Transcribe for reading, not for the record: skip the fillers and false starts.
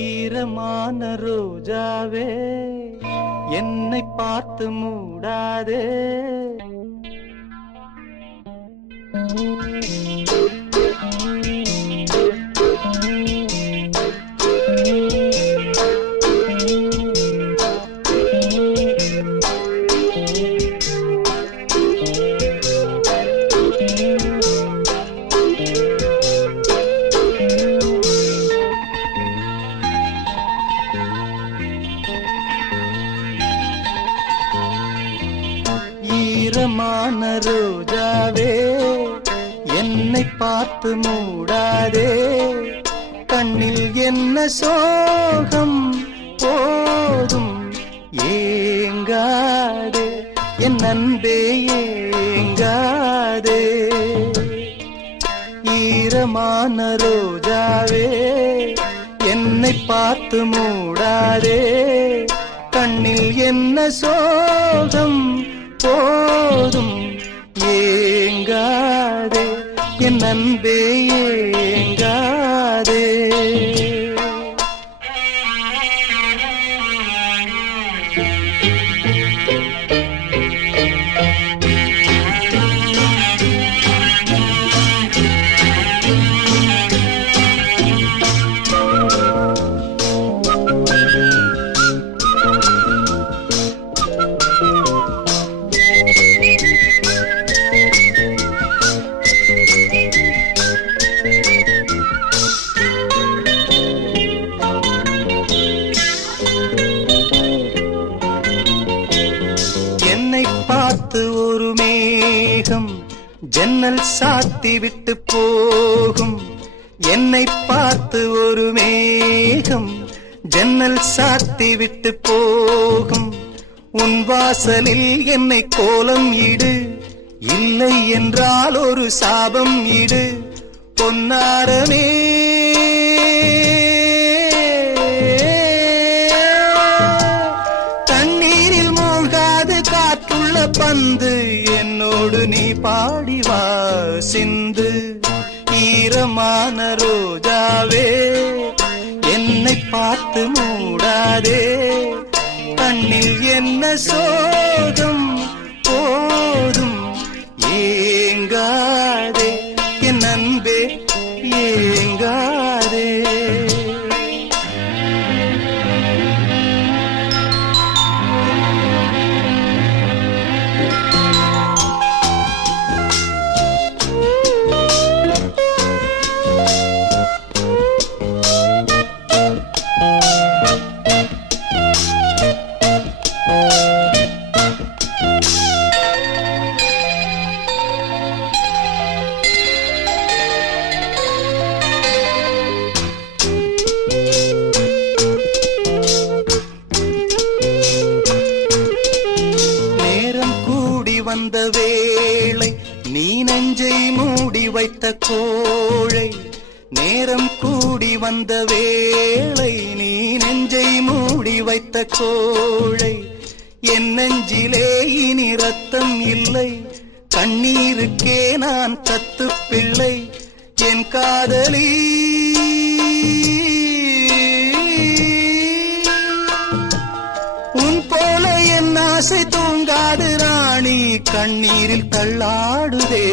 ஈரமான ரோஜாவே என்னை பார்த்து மூடாதே. ஈரமான ரோஜாவே என்னை பார்த்து மூடாதே. கண்ணில் என்ன சோகம் போதும் ஏங்காதே, என் அன்பே ஏங்காதே. ஈரமான ரோஜாவே என்னை பார்த்து மூடாதே. கண்ணில் என்ன சோகம் போதும் ஏங்காதே, என் அன்பே ஏங்காதே. பார்த்து ஒரு மேகம் ஜன்னல் சாத்தி விட்டு போகும். என்னை பார்த்து ஒரு மேகம் ஜன்னல் சாத்தி விட்டு போகும். உன் வாசலில் என்னை கோலம் இடு, இல்லை என்றால் ஒரு சாபம் இடு. பொன்னாரமே பந்து என்னோடு நீ பாடிவா சிந்து. ஈரமான ரோஜாவே என்னை பார்த்து மூடாதே. கண்ணில் என்ன சோகம் போதும் ஏங்காதே, என் அன்பே ஏங்காதே. வந்த வேளை நீ நெஞ்சை மூடி வைத்த கோழை. நேரம் கூடி வந்த வேளை நீ நெஞ்சை மூடி வைத்த கோழை. என் நெஞ்சிலே இனி ரத்தம் இல்லை, கண்ணீருக்கே நான் தத்து பிள்ளை. என் காதலி உன் போல என் ஆசை தூங்காது ராணி. கண்ணீரில் தள்ளாடுதே